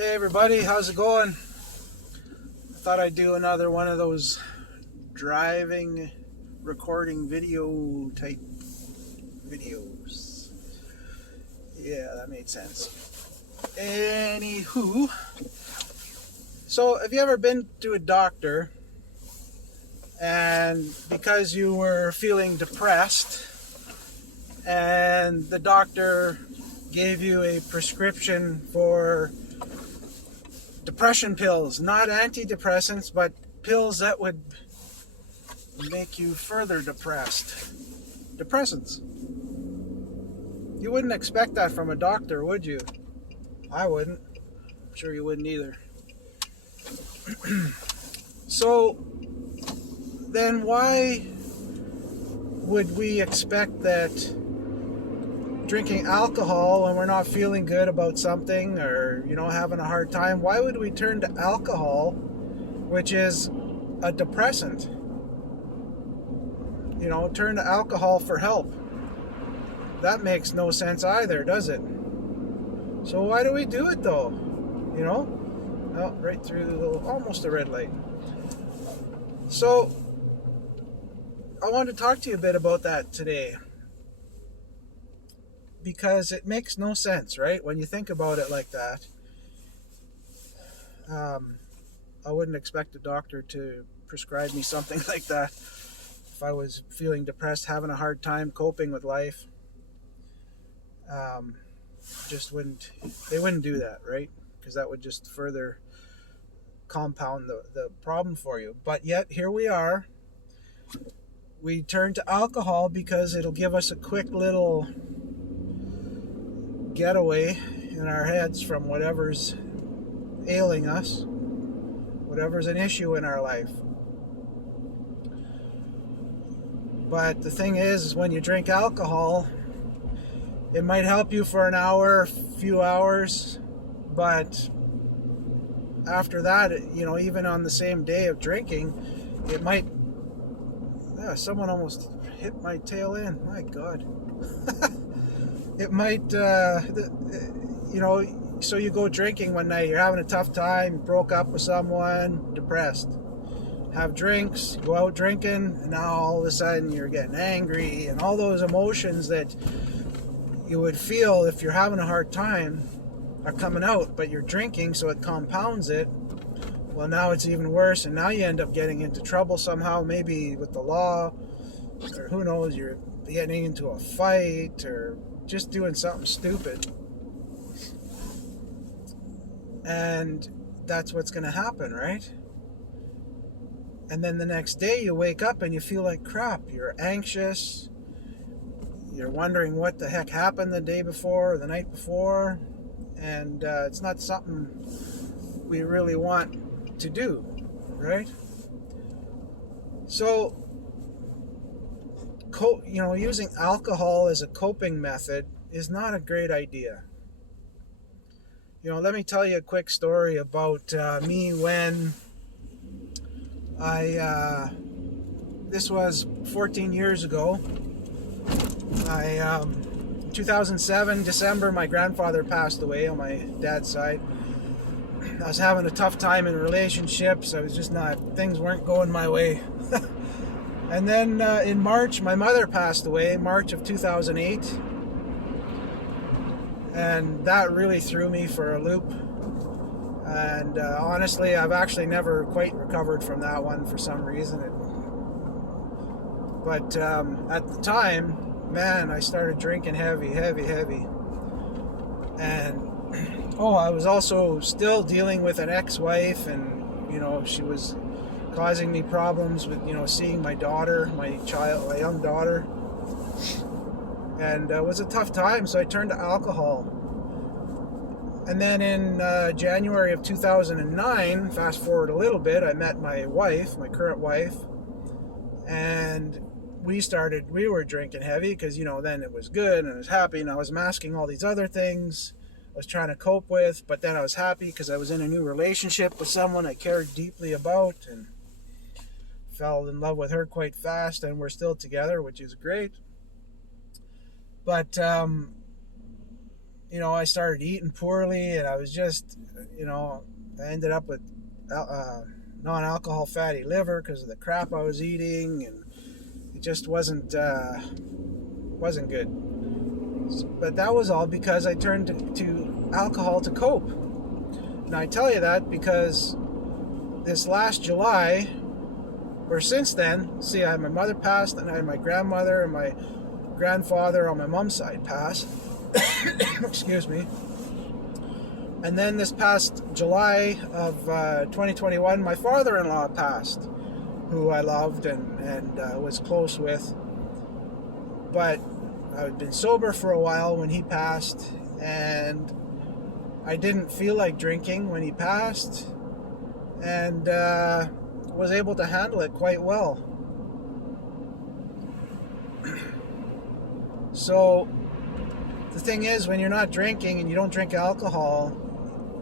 Hey everybody, how's it going? I thought I'd do another one of those driving, recording video type videos. Yeah, that made sense. Anywho, so have you ever been to a doctor and because you were feeling depressed and the doctor gave you a prescription for depression pills, not antidepressants, but pills that would make you further depressed. Depressants. You wouldn't expect that from a doctor, would you? I wouldn't. I'm sure you wouldn't either. So, then why would we expect that drinking alcohol when we're not feeling good about something or, having a hard time, why would we turn to alcohol, which is a depressant? Turn to alcohol for help. That makes no sense either, does it? So why do we do it though? Oh, right through almost a red light. So I wanted to talk to you a bit about that today, because it makes no sense, right? When you think about it like that, I wouldn't expect a doctor to prescribe me something like that if I was feeling depressed, having a hard time coping with life. They wouldn't do that, right? Because that would just further compound the problem for you. But yet here we are. We turn to alcohol because it'll give us a quick little getaway in our heads from whatever's ailing us, whatever's an issue in our life. But the thing is when you drink alcohol, it might help you for an hour, a few hours, but after that, even on the same day of drinking, it might... someone almost hit my tail end. My God. It might, so you go drinking one night, you're having a tough time, broke up with someone, depressed. Have drinks, go out drinking, and now all of a sudden you're getting angry, and all those emotions that you would feel if you're having a hard time are coming out, but you're drinking, so it compounds it. Well, now it's even worse, and now you end up getting into trouble somehow, maybe with the law, or who knows, you're getting into a fight, or just doing something stupid. And that's what's going to happen, right? And then the next day you wake up and you feel like crap. You're anxious. You're wondering what the heck happened the day before or the night before. And it's not something we really want to do, right? So, using alcohol as a coping method is not a great idea. Let me tell you a quick story about me when this was 14 years ago. 2007, December, my grandfather passed away on my dad's side. I was having a tough time in relationships. I was just things weren't going my way. And then in March, my mother passed away, March of 2008. And that really threw me for a loop. And honestly, I've actually never quite recovered from that one for some reason. But at the time, man, I started drinking heavy. And, I was also still dealing with an ex-wife, and, she was causing me problems with, seeing my daughter, my young daughter. And it was a tough time, so I turned to alcohol. And then in January of 2009, fast forward a little bit, I met my current wife, and we were drinking heavy because, then it was good and I was happy, and I was masking all these other things I was trying to cope with, but then I was happy because I was in a new relationship with someone I cared deeply about and fell in love with her quite fast, and we're still together, which is great. But I started eating poorly, and I was just, I ended up with non-alcohol fatty liver because of the crap I was eating, and it just wasn't good. But that was all because I turned to alcohol to cope. And I tell you that because this last July, or since then, see, I had my mother passed, and I had my grandmother and my grandfather on my mom's side passed. Excuse me. And then this past July of 2021, my father-in-law passed, who I loved and was close with. But I'd been sober for a while when he passed, and I didn't feel like drinking when he passed, and was able to handle it quite well. So the thing is, when you're not drinking and you don't drink alcohol,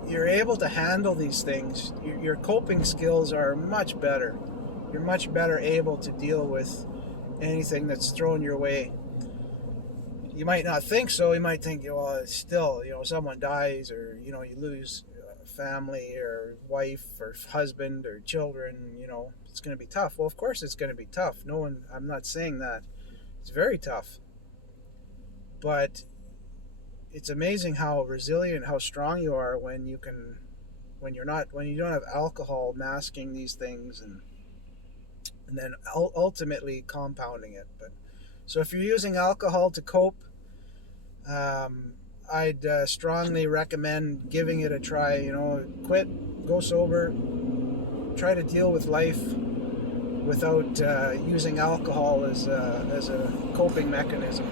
you're able to handle these things. Your coping skills are much better. You're much better able to deal with anything that's thrown your way. You might not think so. You might think, well, it's still, someone dies, or, you lose a family or wife or husband or children, it's going to be tough. Well, of course it's going to be tough. I'm not saying that. It's very tough. But it's amazing how resilient, how strong you are when you don't have alcohol masking these things and then ultimately compounding it. But so if you're using alcohol to cope, I'd strongly recommend giving it a try. Quit, go sober, try to deal with life without using alcohol as a coping mechanism.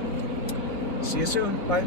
See you soon. Bye.